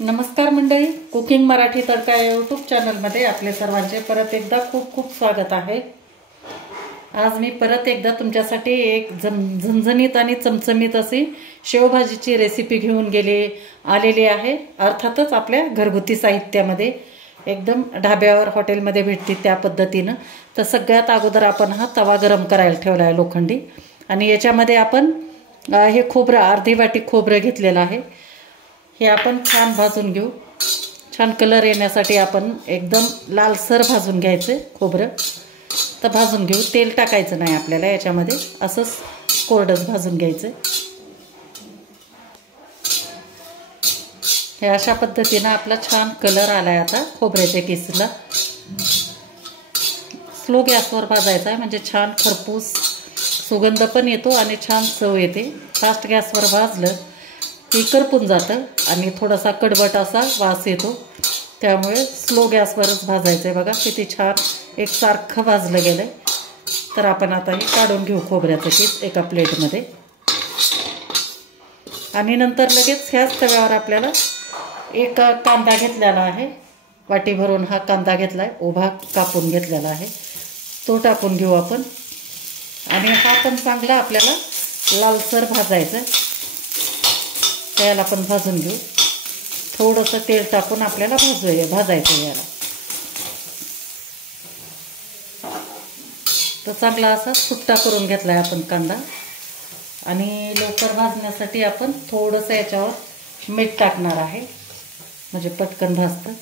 नमस्कार मंडळी, कुकिंग मराठी तडका या यूट्यूब चॅनलमध्ये आपले सर्वांचे परत एकदा खूप खूप स्वागत आहे। आज मी परत एकदा तुमच्यासाठी एक झणझणीत आणि चमचमीत अशी शेवभाजीची रेसिपी घेऊन आलेली आहे। अर्थातच आपल्या घरगुती साहित्यामध्ये एकदम ढाब्यावर हॉटेलमध्ये भेटते त्या पद्धतीने। तर सगळ्यात अगोदर आपण हा तवा गरम करायला ठेवला आहे लोखंडी, आणि याच्यामध्ये आपण हे खोबरं अर्धी वाटी खोबरं घेतलेलं आहे। हे आपण छान भाजून घेऊ। छान कलर येण्यासाठी आपण एकदम लालसर भाजून घ्यायचं खोबरं। तर भाजून घेऊ, तेल टाकायचं नाही आपल्याला याच्यामध्ये, असंच कोरडंच भाजून घ्यायचं। हे अशा पद्धतीने आपला छान कलर आलाय। आता खोबऱ्याच्या किसला स्लो गॅसवर भाजायचा आहे, म्हणजे छान खरपूस सुगंध पण येतो आणि छान चव येते। फास्ट गॅसवर भाजलं की करपून जातं आणि थोडासा कडवट असा वास येतो, त्यामुळे स्लो गॅसवरच भाजायचं आहे। बघा किती छान एकसारखं भाजलं गेलंय। तर आपण आता हे काढून घेऊ खोबऱ्याचं किस एका प्लेटमध्ये, आणि नंतर लगेच ह्याच तव्यावर आपल्याला एक कांदा घेतलेला आहे, वाटी भरून हा कांदा घेतलाय, उभा कापून घेतलेला आहे, तो टाकून घेऊ आपण। आणि हा पण चांगला आपल्याला लालसर भाजायचा, त्याला पण भाजून घेऊ। थोडंसं तेल टाकून आपल्याला भाजायचं याला। तर चांगला असा सुट्टा करून घेतलाय आपण कांदा, आणि लवकर भाजण्यासाठी आपण थोडंसं याच्यावर मीठ टाकणार आहे, म्हणजे पटकन भाजतं।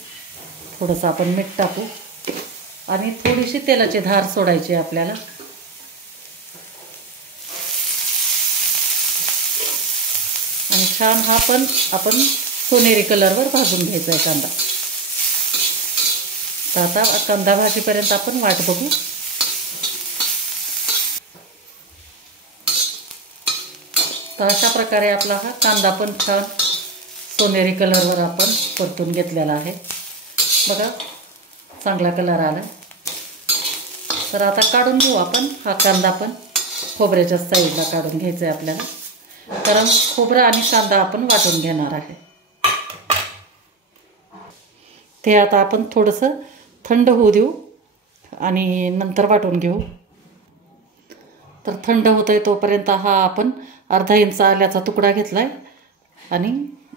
थोडंसं आपण मीठ टाकू आणि थोडीशी तेलाची धार सोडायची आपल्याला। आणि छान हा पण आपण सोनेरी कलरवर भाजून घ्यायचा आहे कांदा। तर आता कांदा भाजीपर्यंत आपण वाट बघू। तर अशा प्रकारे आपला हा कांदा पण छान सोनेरी कलरवर आपण परतून घेतलेला आहे। बघा चांगला कलर आला। तर आता काढून घेऊ आपण हा कांदा पण खोबऱ्याच्या साईडला काढून घ्यायचा आहे आपल्याला, कारण खोबरं आणि कांदा आपण वाटून घेणार आहे। ते आता आपण थोडंसं थंड होऊ देऊ आणि नंतर वाटून घेऊ। तर थंड होतंय तोपर्यंत हा आपण अर्धा इंच आल्याचा तुकडा घेतलाय आणि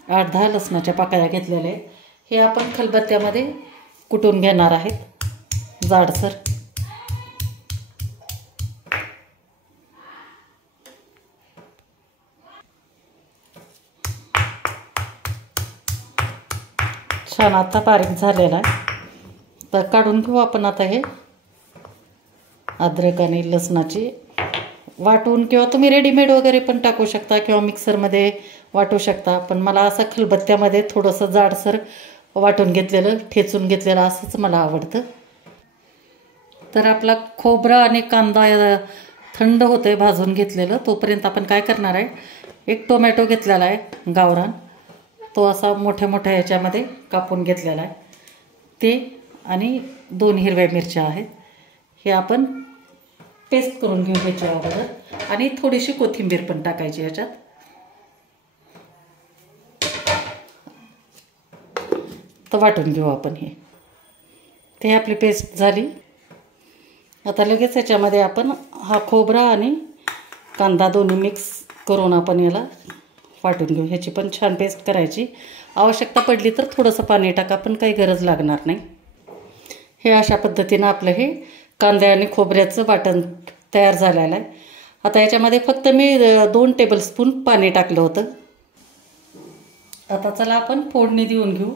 8-10 लसणाच्या पाकळ्या घेतलेल्या आहेत। हे आपण खलबत्त्यामध्ये कुटून घेणार आहेत जाडसर। छान आता बारीक झालेला आहे। तर काढून घेऊ आपण आता हे अद्रक आणि लसणाची वाटून, किंवा तुम्ही रेडीमेड वगैरे पण टाकू शकता किंवा मिक्सरमध्ये वाटू शकता, पण मला असं खलबत्त्यामध्ये थोडंसं जाडसर वाटून घेतलेलं, ठेचून घेतलेलं असंच मला आवडतं। तर आपला खोबरा आणि कांदा थंड होतंय भाजून घेतलेलं, तोपर्यंत आपण काय करणार आहे, एक टोमॅटो घेतलेला आहे गावरान, तो असा मोठ्या मोठ्या ह्याच्यामध्ये कापून घेतलेला आहे ते, आणि 2 हिरव्या मिरच्या आहेत। हे आपण पेस्ट करून घेऊ ह्याच्या अगोदर, आणि थोडीशी कोथिंबीर पण टाकायची ह्याच्यात। तर वाटून घेऊ आपण हे। ते आपली पेस्ट झाली। आता लगेच ह्याच्यामध्ये आपण हा खोबरा आणि कांदा दोन्ही मिक्स करून आपण याला वाटून घेऊ। ह्याची पण छान पेस्ट करायची, आवश्यकता पडली तर थोडंसं पाणी टाका, पण काही गरज लागणार नाही। हे अशा पद्धतीनं आपलं हे कांद्या आणि खोबऱ्याचं वाटण तयार झालेलं आहे। आता याच्यामध्ये फक्त मी 2 टेबलस्पून पाणी टाकलं होतं। आता चला आपण फोडणी देऊन घेऊ।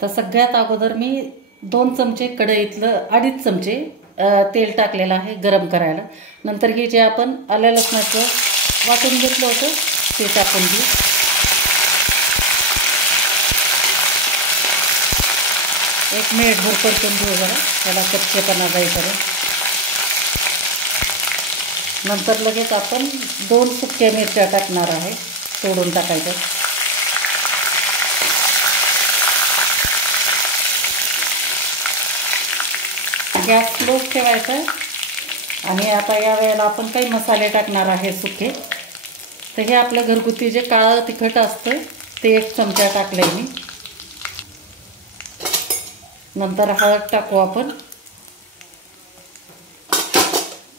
तर सगळ्यात अगोदर मी 2 चमचे कढईतलं 2.5 चमचे तेल टाकलेलं आहे गरम करायला। नंतर हे जे आपण आलं लसणाचं वाटून घेतलं होतं ते टाकून घेऊ। एक मिनिटभर परतून घेऊ जरा, त्याला कच्चेपणा जाईपर्यंत। नंतर लगेच आपण 2 सुक्या मिरच्या टाकणार आहे, तोडून टाकायच्या। गॅस स्लो ठेवायचा, आणि आता या वेळेला आपण काही मसाले टाकणार आहे सुके। तर हे आपलं घरगुती जे काळं तिखट असतं ते 1 चमचा टाकलंय मी, नंतर हळद टाकू आपण,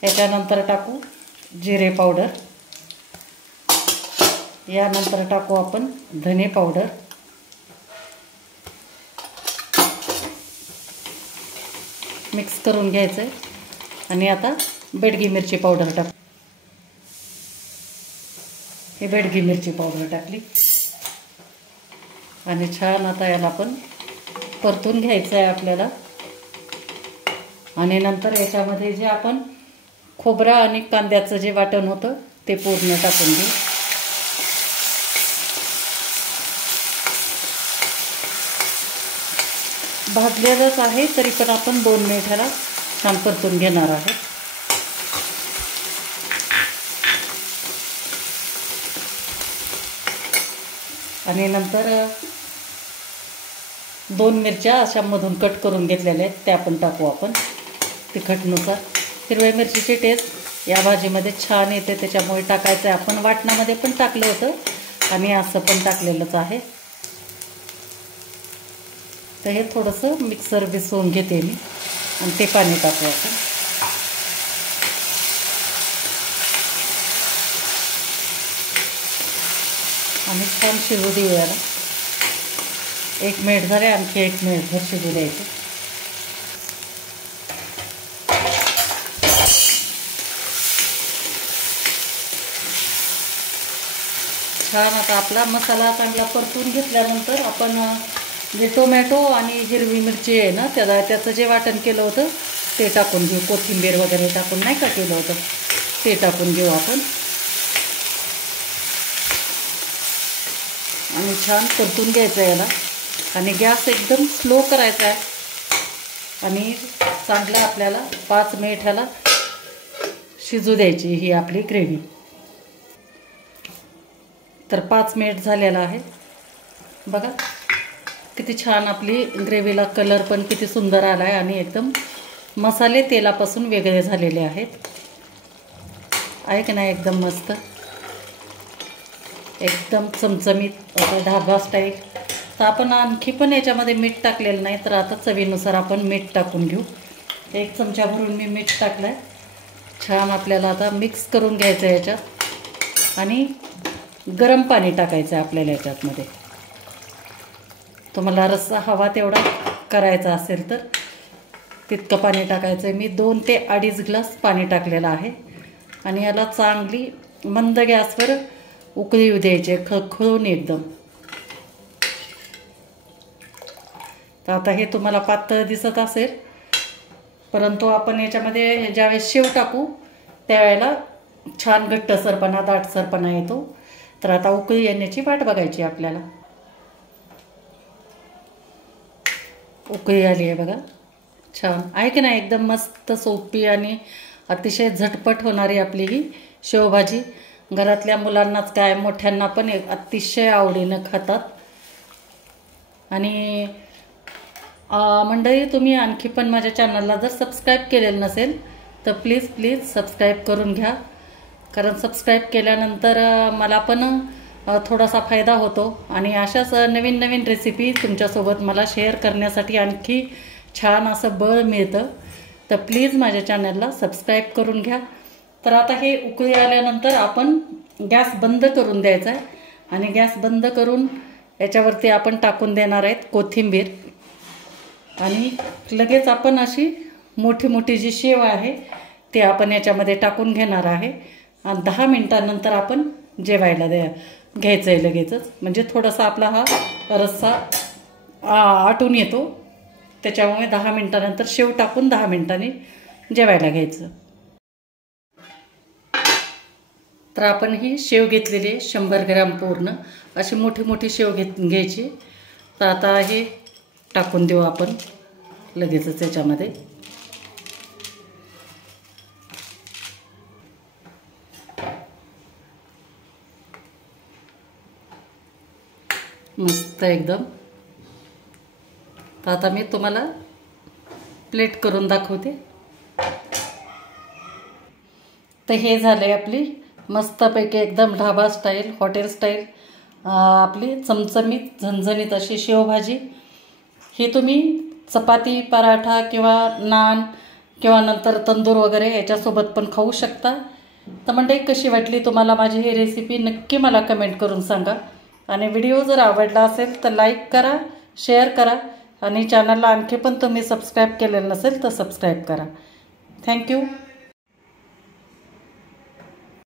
याच्यानंतर टाकू जिरे पावडर, यानंतर टाकू आपण धने पावडर, मिक्स करून घ्यायचं आहे. आणि आता बेडगी मिरची पावडर टाकू. हे बेडगी मिरची पावडर टाकली आणि छान आता याला आपण परतून घ्यायचं आहे आपल्याला. आणि नंतर याच्यामध्ये जे आपण खोबरा आणि कांद्याचं जे वाटण होतं ते पूर्ण टाकून घेऊ. भाजलेलंच आहे तरी पण आपण 2 मिनिटाला छान परतून घेणार आहोत. आणि नंतर 2 मिरच्या अशा मधून कट करून घेतलेल्या आहेत त्या पण टाकू आपण तिखटनुसार. हिरव्या मिरचीची टेस्ट या भाजीमध्ये छान येते, त्याच्यामुळे टाकायचं आहे. आपण वाटणामध्ये पण टाकलं होतं आणि असं पण टाकलेलंच आहे. तर हे थोडंसं मिक्सर भिजवून घेते मी आणि ते पाणी टाकू आपण. आणि छान शिजू देऊ याला. 1 मिनिट झाले, आणखी 1 मिनिटभर शिजू द्यायचं. छान आता आपला मसाला चांगला परतून घेतल्यानंतर आपण जे टोमॅटो आणि हिरवी मिरची आहे ना त्याचं जे वाटण केलं होतं ते टाकून घेऊ. कोथिंबीर वगैरे टाकून नाही का केलं होतं ते टाकून घेऊ आपण. आणि छान परतून घ्यायचं याला. आणि गॅस एकदम स्लो करायचा आहे. आणि चांगलं आपल्याला 5 मिनिट ह्याला शिजू द्यायची ही आपली ग्रेव्ही. तर 5 मिनिट झालेला आहे बघा. किती छान आपली ग्रेव्हीला कलर पण किती सुंदर आला आहे. आणि एकदम मसाले तेलापासून वेगळे झालेले आहेत. आहे की नाही एकदम मस्त, एकदम चमचमीत असं ढाबा स्टाईल. तर आपण आणखी पण याच्यामध्ये मीठ टाकलेलं नाही, तर आता चवीनुसार आपण मीठ टाकून घेऊ. 1 चमचा भरून मी मीठ टाकलं आहे. छान आपल्याला आता मिक्स करून घ्यायचं आहे याच्यात. आणि गरम पाणी टाकायचं आहे आपल्याला याच्यातमध्ये. तुम्हाला रस्सा हवा तेवढा करायचा असेल तर तितकं पाणी टाकायचं आहे. मी 2 ते 2.5 ग्लास पाणी टाकलेलं आहे. आणि याला चांगली मंद गॅसवर उकळी येऊ द्यायची खळखळून एकदम. तर आता हे तुम्हाला पातळ दिसत असेल, परंतु आपण याच्यामध्ये ज्यावेळेस शेव टाकू त्यावेळेला छान घट्टसरपणा दाटसरपणा येतो. तर आता उकळी येण्याची वाट बघायची आपल्याला. उकळी आली आहे बघा. छान आहे की नाही एकदम मस्त सोपी आणि अतिशय झटपट होणारी आपली ही शेवभाजी. घरातल्या मुलांनाच काय मोठ्यांना पण अतिशय आवडीनं खातात. आणि मंडळी तुम्ही आणखी पण माझ्या चॅनलला जर सबस्क्राईब केलेलं नसेल तर प्लीज सबस्क्राईब करून घ्या. कारण सबस्क्राईब केल्यानंतर मला पण थोडासा फायदा होतो. आणि अशाच नवीन रेसिपी तुमच्यासोबत मला शेअर करण्यासाठी आणखी छान असं बळ मिळतं. तर प्लीज माझ्या चॅनलला सबस्क्राईब करून घ्या. तर आता हे उकळी आल्यानंतर आपण गॅस बंद करून द्यायचा आहे. आणि गॅस बंद करून याच्यावरती आपण टाकून देणार आहेत कोथिंबीर. आणि लगेच आपण अशी मोठी जी शेव आहे ते आपण याच्यामध्ये टाकून घेणार आहे. आणि 10 मिनिटांनंतर आपण जेवायला घ्यायचं आहे लगेचच. म्हणजे थोडासा आपला हा रस्सा आटून येतो, त्याच्यामुळे 10 मिनिटानंतर शेव टाकून 10 मिनिटांनी जेवायला घ्यायचं. तर आपण ही शेव घेतलेली आहे 100 ग्रॅम पूर्ण अशी मोठी शेव घ्यायची. तर आता हे टाकून देऊ आपण लगेचच याच्यामध्ये. मस्त एकदम. तर आता मी तुम्हाला प्लेट करून दाखवते. तर हे झाले आपली मस्तपैकी एकदम ढाबा स्टाईल हॉटेल स्टाईल आपली चमचमीत झणझणीत अशी शेवभाजी. ही तुम्ही चपाती पराठा किंवा नान किंवा नंतर तंदूर वगैरे याच्यासोबत पण खाऊ शकता। तर मंडळी कशी वाटली तुम्हाला माझी ही रेसिपी नक्की मला कमेंट करून सांगा। आणि व्हिडिओ जर आवडला असेल तर लाईक करा, शेअर करा आणि चॅनलला आणखी पण तुम्ही सबस्क्राईब केलेलं नसेल तर सबस्क्राईब करा। थँक्यू।